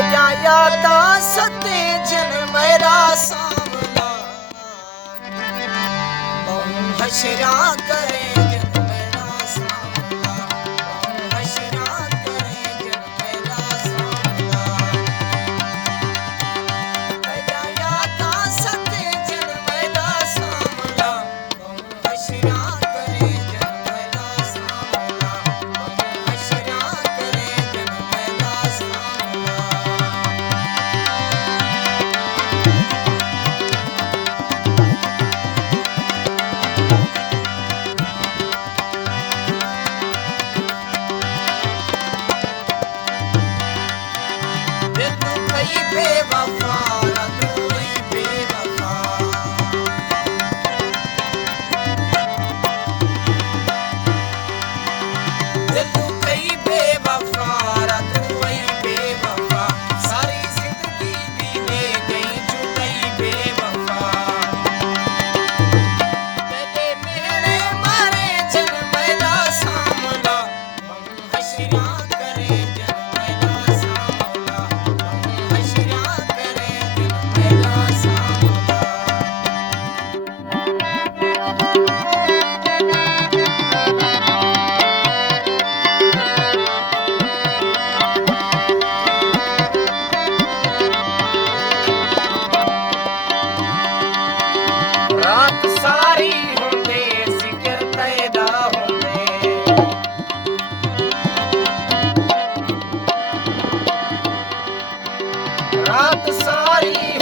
यादा सते जिन मेरा सामना बहु हशरा करे जिन मेरा सामना बहु हशरा करे जिन मेरा सामना यादा सते जिन मेरा सामना बहु हशरा करे जिन मेरा सामना बहु हशरा करे जिन मेरा सामना बेवफा तू ही बेवफा दिल तू कई बेवफा तू ही बेवफा सारी जिंदगी दी ले गई जुदाई बेवफा तेरे मेरे मारे जन मेरा सामना बहु हशरा करे जन मेरा सामना बहु हशरा करे जन मेरा सामना रात सारी हुंदे जिक्र पैदा हुंदे रात सारी